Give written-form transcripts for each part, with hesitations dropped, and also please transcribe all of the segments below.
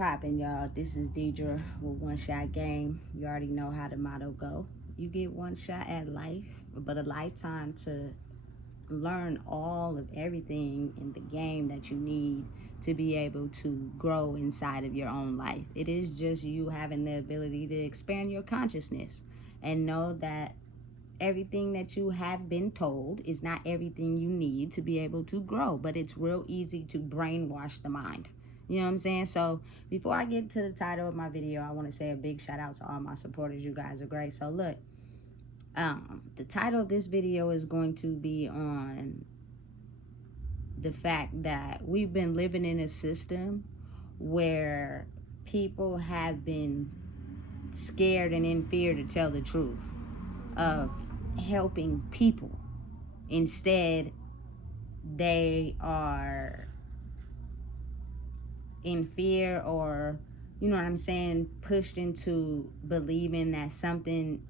poppin', y'all? This is Deidre with One Shot Game. You already know how the motto go. You get one shot at life, but a lifetime to learn all of everything in the game that you need to be able to grow inside of your own life. It is just you having the ability to expand your consciousness and know that everything that you have been told is not everything you need to be able to grow, but it's real easy to brainwash the mind. You know what I'm saying? So before I get to the title of my video, I want to say a big shout out to all my supporters. You guys are great. So look, the title of this video is going to be on the fact that we've been living in a system where people have been scared and in fear to tell the truth of helping people. Instead, they are in fear, or you know what I'm saying, pushed into believing that something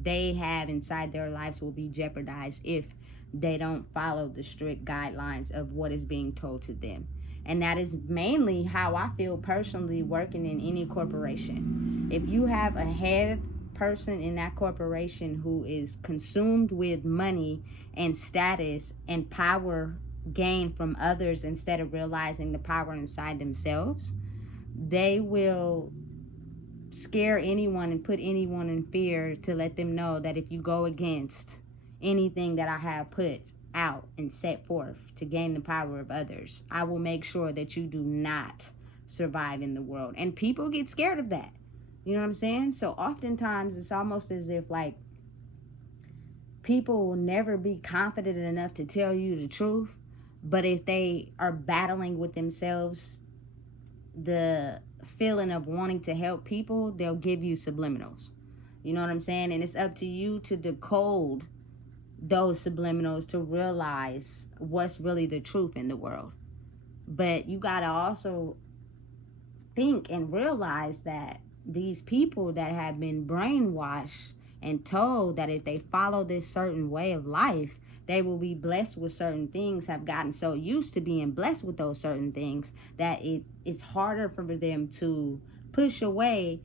they have inside their lives will be jeopardized if they don't follow the strict guidelines of what is being told to them. And that is mainly how I feel personally working in any corporation. If you have a head person in that corporation who is consumed with money and status and power gained from others instead of realizing the power inside themselves, they will scare anyone and put anyone in fear to let them know that if you go against anything that I have put out and set forth to gain the power of others, I will make sure that you do not survive in the world. And people get scared of that. You know what I'm saying? So oftentimes it's almost as if like people will never be confident enough to tell you the truth. But if they are battling with themselves the feeling of wanting to help people, they'll give you subliminals. You know what I'm saying? And it's up to you to decode those subliminals to realize what's really the truth in the world. But you got to also think and realize that these people that have been brainwashed and told that if they follow this certain way of life, they will be blessed with certain things, have gotten so used to being blessed with those certain things that it's harder for them to push away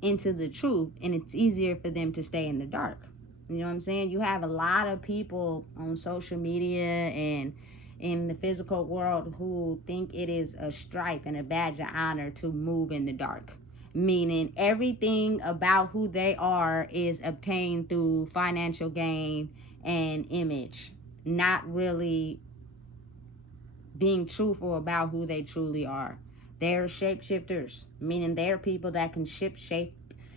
into the truth, and it's easier for them to stay in the dark. You know what I'm saying? You have a lot of people on social media and in the physical world who think it is a stripe and a badge of honor to move in the dark. Meaning everything about who they are is obtained through financial gain and image, not really being truthful about who they truly are. They're shapeshifters, meaning they're people that can shape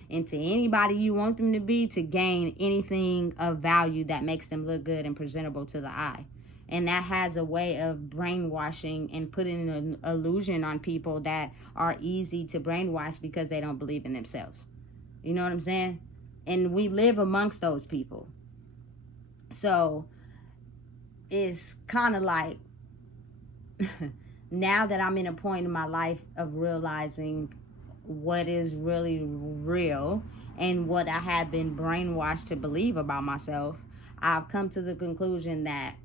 into anybody you want them to be to gain anything of value that makes them look good and presentable to the eye. And that has a way of brainwashing and putting an illusion on people that are easy to brainwash because they don't believe in themselves. You know what I'm saying? And we live amongst those people. So it's kind of like now that I'm in a point in my life of realizing what is really real and what I have been brainwashed to believe about myself, I've come to the conclusion that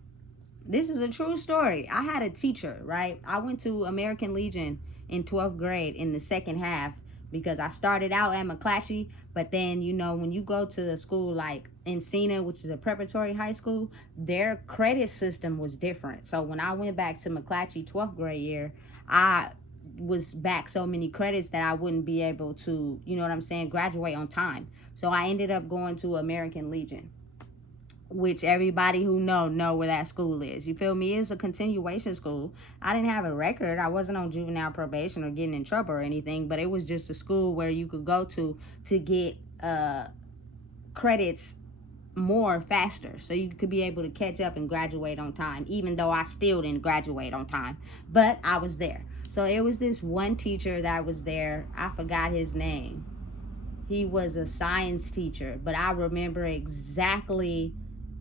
this is a true story. I had a teacher, right? I went to American Legion in 12th grade in the second half because I started out at McClatchy, but then, you know, when you go to a school like Encina, which is a preparatory high school, their credit system was different. So when I went back to McClatchy 12th grade year, I was back so many credits that I wouldn't be able to, you know what I'm saying, graduate on time. So I ended up going to American Legion, which everybody who know where that school is. You feel me? It's a continuation school. I didn't have a record. I wasn't on juvenile probation or getting in trouble or anything, but it was just a school where you could go to get credits more faster, so you could be able to catch up and graduate on time, even though I still didn't graduate on time, but I was there. So it was this one teacher that was there. I forgot his name. He was a science teacher, but I remember exactly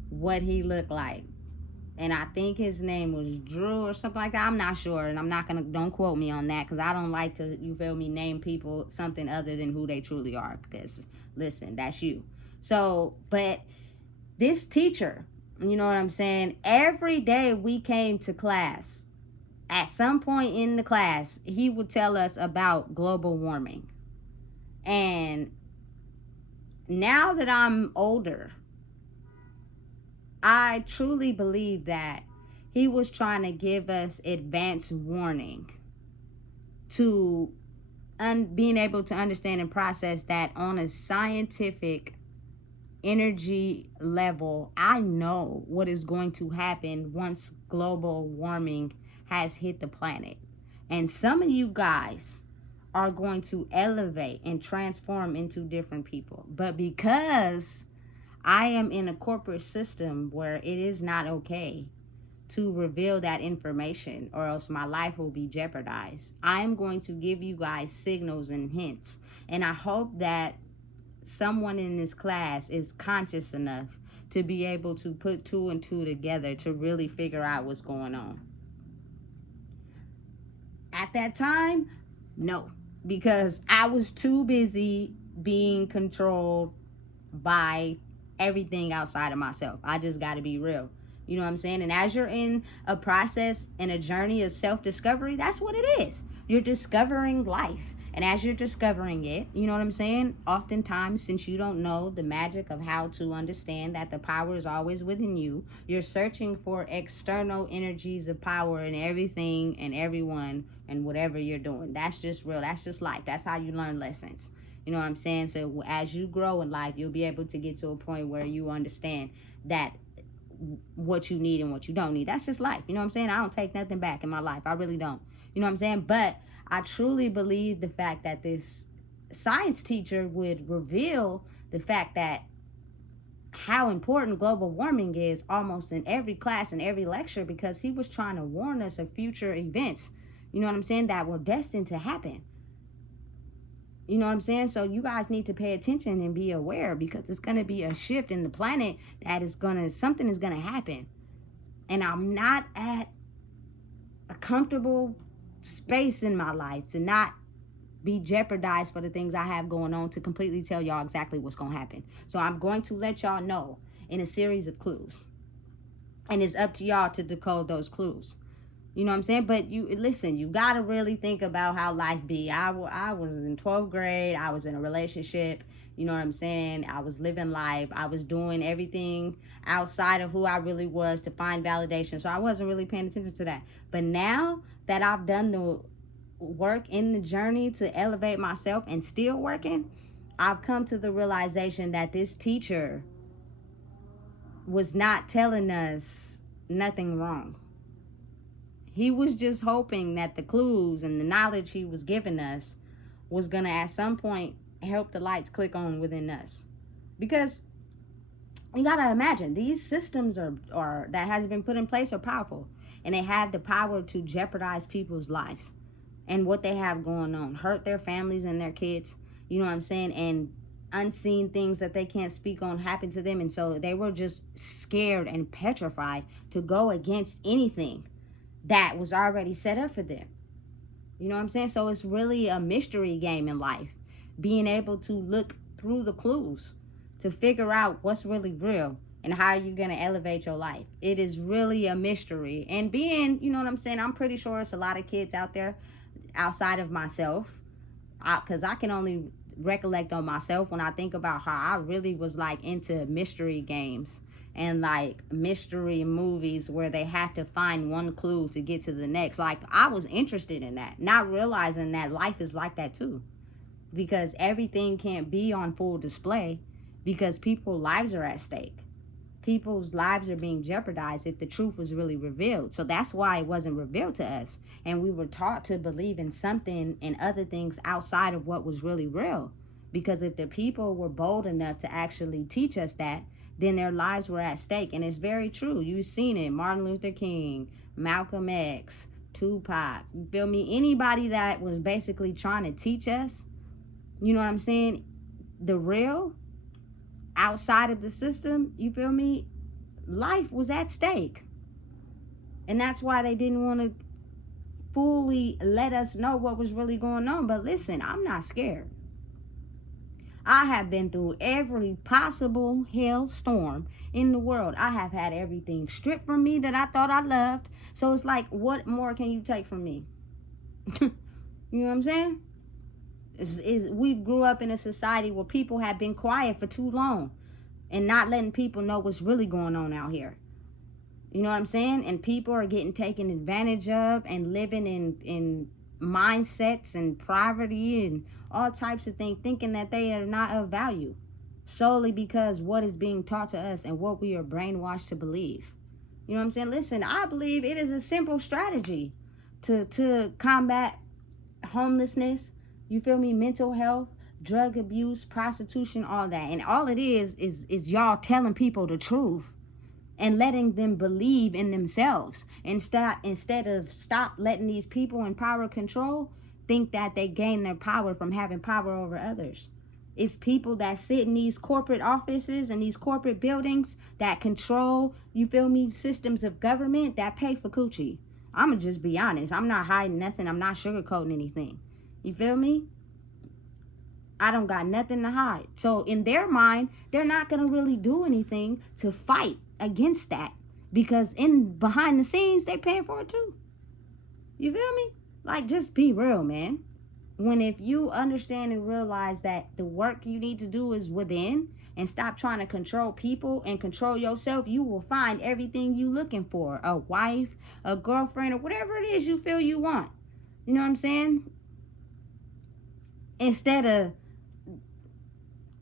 what he looked like, and I think his name was Drew or something like that. I'm not sure, and I'm not gonna, don't quote me on that, because I don't like to, you feel me, name people something other than who they truly are, because listen, that's you. So, but this teacher, you know what I'm saying, every day we came to class at some point in the class, he would tell us about global warming. And now that I'm older, I truly believe that he was trying to give us advance warning to being able to understand and process that on a scientific energy level. I know what is going to happen once global warming has hit the planet. And some of you guys are going to elevate and transform into different people. But because I am in a corporate system where it is not okay to reveal that information, or else my life will be jeopardized, I'm going to give you guys signals and hints. And I hope that someone in this class is conscious enough to be able to put two and two together to really figure out what's going on. At that time, no, because I was too busy being controlled by everything outside of myself. I just got to be real. You know what I'm saying? And as you're in a process and a journey of self-discovery, that's what it is. You're discovering life. And as you're discovering it, you know what I'm saying? Oftentimes, since you don't know the magic of how to understand that the power is always within you, you're searching for external energies of power in everything and everyone and whatever you're doing. That's just real. That's just life. That's how you learn lessons. You know what I'm saying? So as you grow in life, you'll be able to get to a point where you understand that what you need and what you don't need. That's just life. You know what I'm saying? I don't take nothing back in my life. I really don't. You know what I'm saying? But I truly believe the fact that this science teacher would reveal the fact that how important global warming is almost in every class and every lecture, because he was trying to warn us of future events, you know what I'm saying, that were destined to happen. You know what I'm saying? So you guys need to pay attention and be aware, because it's going to be a shift in the planet that is going to, something is going to happen. And I'm not at a comfortable space in my life to not be jeopardized for the things I have going on to completely tell y'all exactly what's going to happen. So I'm going to let y'all know in a series of clues. And it's up to y'all to decode those clues. You know what I'm saying? But you listen, you got to really think about how life be. I was in 12th grade. I was in a relationship. You know what I'm saying? I was living life. I was doing everything outside of who I really was to find validation. So I wasn't really paying attention to that. But now that I've done the work in the journey to elevate myself and still working, I've come to the realization that this teacher was not telling us nothing wrong. He was just hoping that the clues and the knowledge he was giving us was going to at some point help the lights click on within us. Because you got to imagine, these systems are that has been put in place are powerful. And they have the power to jeopardize people's lives and what they have going on. Hurt their families and their kids. You know what I'm saying? And unseen things that they can't speak on happen to them. And so they were just scared and petrified to go against anything that was already set up for them. You know what I'm saying? So it's really a mystery game in life. Being able to look through the clues to figure out what's really real and how you're going to elevate your life. It is really a mystery. And being, you know what I'm saying, I'm pretty sure it's a lot of kids out there outside of myself. Because I can only recollect on myself when I think about how I really was like into mystery games and like mystery movies where they have to find one clue to get to the next. Like I was interested in that, not realizing that life is like that too, because everything can't be on full display because people's lives are at stake. People's lives are being jeopardized if the truth was really revealed. So that's why it wasn't revealed to us. And we were taught to believe in something and other things outside of what was really real. Because if the people were bold enough to actually teach us that, then their lives were at stake. And it's very true. You've seen it. Martin Luther King, Malcolm X, Tupac. You feel me? Anybody that was basically trying to teach us, you know what I'm saying, the real, outside of the system, you feel me, life was at stake. And that's why they didn't want to fully let us know what was really going on. But listen, I'm not scared. I have been through every possible hell storm in the world. I have had everything stripped from me that I thought I loved. So it's like, what more can you take from me? You know what I'm saying? We grew up in a society where people have been quiet for too long and not letting people know what's really going on out here. You know what I'm saying? And people are getting taken advantage of and living in mindsets and poverty and all types of things, thinking that they are not of value, solely because what is being taught to us and what we are brainwashed to believe. You know what I'm saying? Listen, I believe it is a simple strategy to combat homelessness, you feel me, mental health, drug abuse, prostitution, all that. And all it is y'all telling people the truth and letting them believe in themselves, instead of stop letting these people in power control think that they gain their power from having power over others. It's people that sit in these corporate offices and these corporate buildings that control, you feel me, systems of government that pay for coochie. I'ma just be honest. I'm not hiding nothing. I'm not sugarcoating anything. You feel me? I don't got nothing to hide. So in their mind, they're not gonna really do anything to fight against that, because in behind the scenes they're paying for it too. You feel me? Like, just be real, man. When if you understand and realize that the work you need to do is within, and stop trying to control people and control yourself, you will find everything you looking for. A wife, a girlfriend, or whatever it is you feel you want. You know what I'm saying? Instead of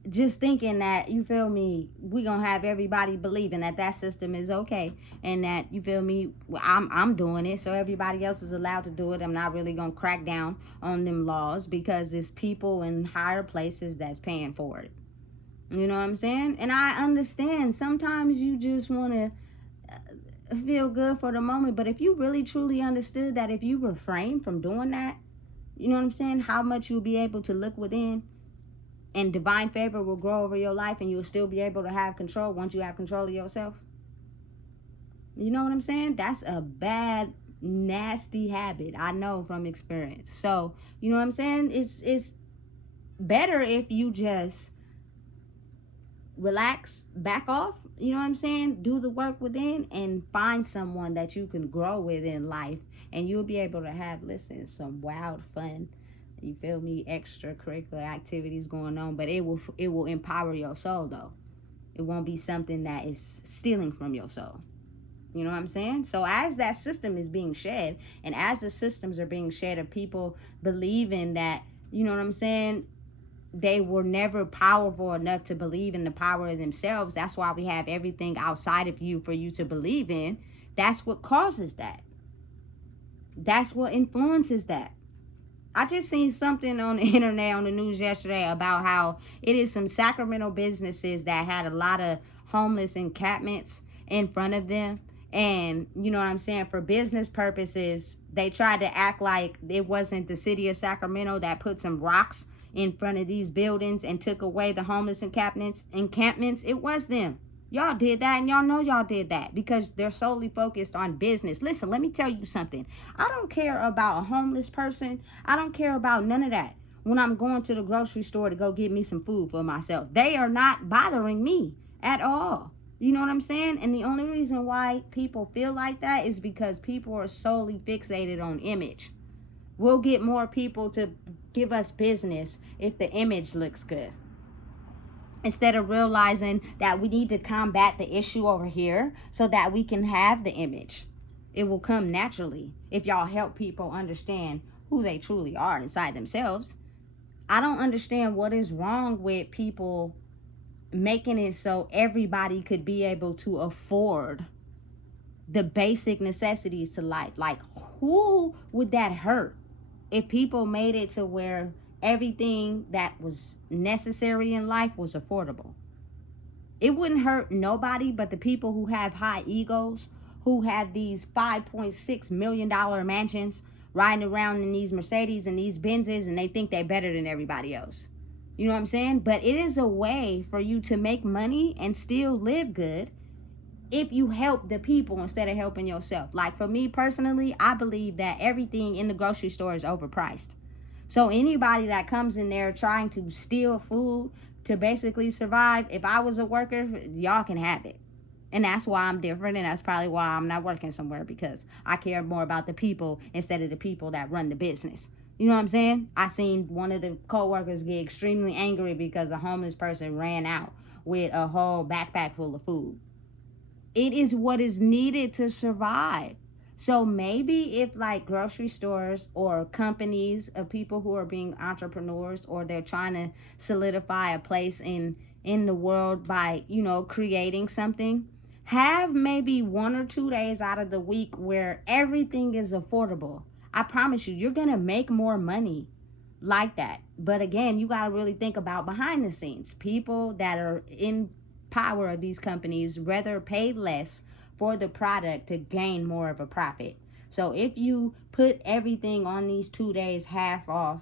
just thinking that, you feel me, we gonna have everybody believing that system is okay, and that, you feel me, I'm doing it, so everybody else is allowed to do it. I'm not really gonna crack down on them laws, because it's people in higher places that's paying for it. You know what I'm saying? And I understand sometimes you just want to feel good for the moment, but if you really truly understood that if you refrain from doing that, you know what I'm saying, how much you'll be able to look within, and divine favor will grow over your life, and you'll still be able to have control once you have control of yourself. You know what I'm saying? That's a bad, nasty habit, I know from experience. So, you know what I'm saying? It's better if you just relax, back off, you know what I'm saying? Do the work within and find someone that you can grow with in life, and you'll be able to have, listen, some wild fun, you feel me, extracurricular activities going on, but it will empower your soul though. It won't be something that is stealing from your soul. You know what I'm saying? So as that system is being shed, and as the systems are being shed of people believing that, you know what I'm saying, they were never powerful enough to believe in the power of themselves. That's why we have everything outside of you for you to believe in. That's what causes that. That's what influences that. I just seen something on the internet, on the news yesterday, about how it is some Sacramento businesses that had a lot of homeless encampments in front of them. And, you know what I'm saying, for business purposes, they tried to act like it wasn't the city of Sacramento that put some rocks in front of these buildings and took away the homeless encampments. It was them. Y'all did that, and y'all know y'all did that because they're solely focused on business. Listen, let me tell you something. I don't care about a homeless person. I don't care about none of that when I'm going to the grocery store to go get me some food for myself. They are not bothering me at all. You know what I'm saying? And the only reason why people feel like that is because people are solely fixated on image. We'll get more people to give us business if the image looks good, instead of realizing that we need to combat the issue over here so that we can have the image. It will come naturally if y'all help people understand who they truly are inside themselves. I don't understand what is wrong with people making it so everybody could be able to afford the basic necessities to life. Like, who would that hurt if people made it to where everything that was necessary in life was affordable? It wouldn't hurt nobody but the people who have high egos, who have these $5.6 million mansions, riding around in these Mercedes and these Benzes, and they think they're better than everybody else. You know what I'm saying? But it is a way for you to make money and still live good if you help the people instead of helping yourself. Like, for me personally, I believe that everything in the grocery store is overpriced. So anybody that comes in there trying to steal food to basically survive, if I was a worker, y'all can have it. And that's why I'm different, and that's probably why I'm not working somewhere, because I care more about the people instead of the people that run the business. You know what I'm saying? I seen one of the co-workers get extremely angry because a homeless person ran out with a whole backpack full of food. It is what is needed to survive. So maybe if like grocery stores or companies of people who are being entrepreneurs, or they're trying to solidify a place in the world by, you know, creating something, have maybe 1 or 2 days out of the week where everything is affordable. I promise you, you're going to make more money like that. But again, you got to really think about behind the scenes. People that are in power of these companies rather pay less for the product to gain more of a profit. So if you put everything on these 2 days half off,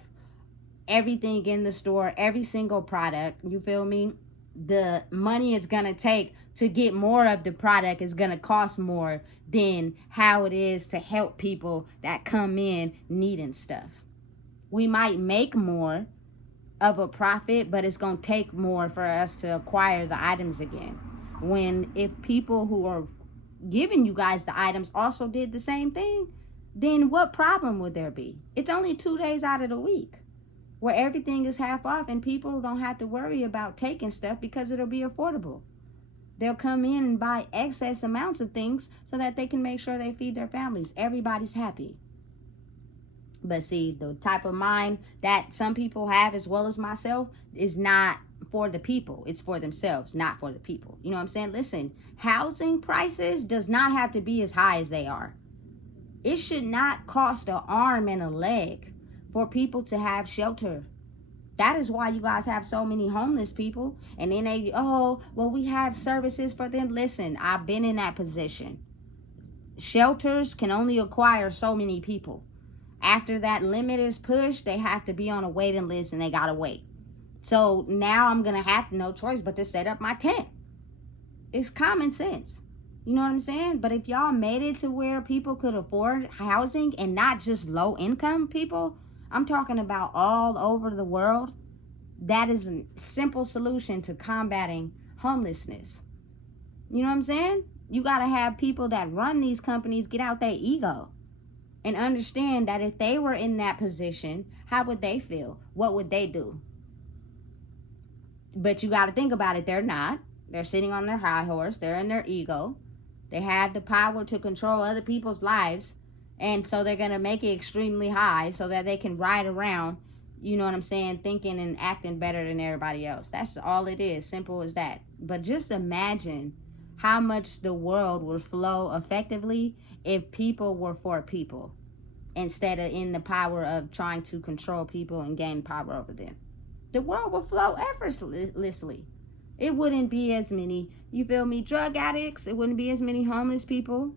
everything in the store, every single product, you feel me? The money it's gonna take to get more of the product is gonna cost more than how it is to help people that come in needing stuff. We might make more of a profit, but it's going to take more for us to acquire the items again. When if people who are giving you guys the items also did the same thing, then what problem would there be? It's only 2 days out of the week where everything is half off, and people don't have to worry about taking stuff because it'll be affordable. They'll come in and buy excess amounts of things so that they can make sure they feed their families. Everybody's happy. But see, the type of mind that some people have, as well as myself, is not for the people. It's for themselves, not for the people. You know what I'm saying? Listen, housing prices does not have to be as high as they are. It should not cost an arm and a leg for people to have shelter. That is why you guys have so many homeless people. And then they, oh, well, we have services for them. Listen, I've been in that position. Shelters can only acquire so many people. After that limit is pushed, they have to be on a waiting list, and they gotta wait. So now I'm gonna have no choice but to set up my tent. It's common sense. You know what I'm saying? But if y'all made it to where people could afford housing, and not just low income people, I'm talking about all over the world, that is a simple solution to combating homelessness. You know what I'm saying? You gotta have people that run these companies get out their ego and understand that if they were in that position, how would they feel? What would they do? But you got to think about it. They're not. They're sitting on their high horse. They're in their ego. They have the power to control other people's lives. And so they're going to make it extremely high so that they can ride around, you know what I'm saying, thinking and acting better than everybody else. That's all it is. Simple as that. But just imagine how much the world would flow effectively if people were for people, instead of in the power of trying to control people and gain power over them. The world would flow effortlessly. It wouldn't be as many, you feel me, drug addicts. It wouldn't be as many homeless people.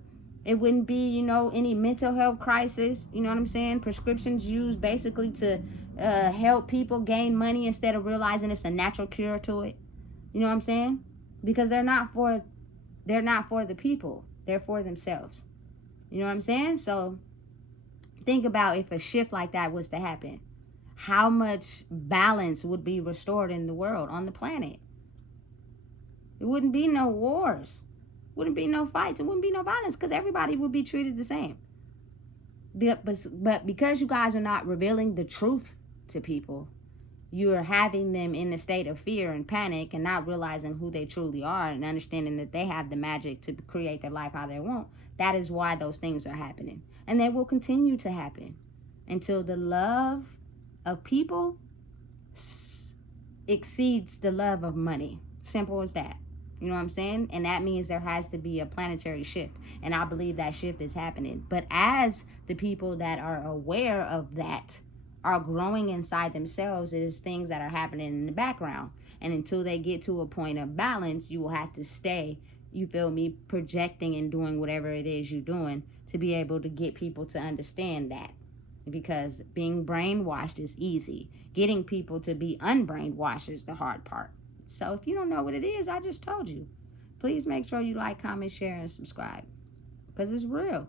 It wouldn't be, you know, any mental health crisis. You know what I'm saying? Prescriptions used basically to help people gain money instead of realizing it's a natural cure to it. You know what I'm saying? Because they're not for the people. They're for themselves. You know what I'm saying? So think about if a shift like that was to happen. How much balance would be restored in the world, on the planet? It wouldn't be no wars. Wouldn't be no fights. It wouldn't be no violence, because everybody would be treated the same. But because you guys are not revealing the truth to people, you are having them in a state of fear and panic, and not realizing who they truly are, and understanding that they have the magic to create their life how they want. That is why those things are happening. And they will continue to happen until the love of people exceeds the love of money. Simple as that. You know what I'm saying? And that means there has to be a planetary shift. And I believe that shift is happening. But as the people that are aware of that are growing inside themselves, it is things that are happening in the background. And until they get to a point of balance, you will have to stay, you feel me, projecting and doing whatever it is you're doing to be able to get people to understand that. Because being brainwashed is easy. Getting people to be unbrainwashed is the hard part. So if you don't know what it is, I just told you. Please make sure you like, comment, share, and subscribe. Because it's real.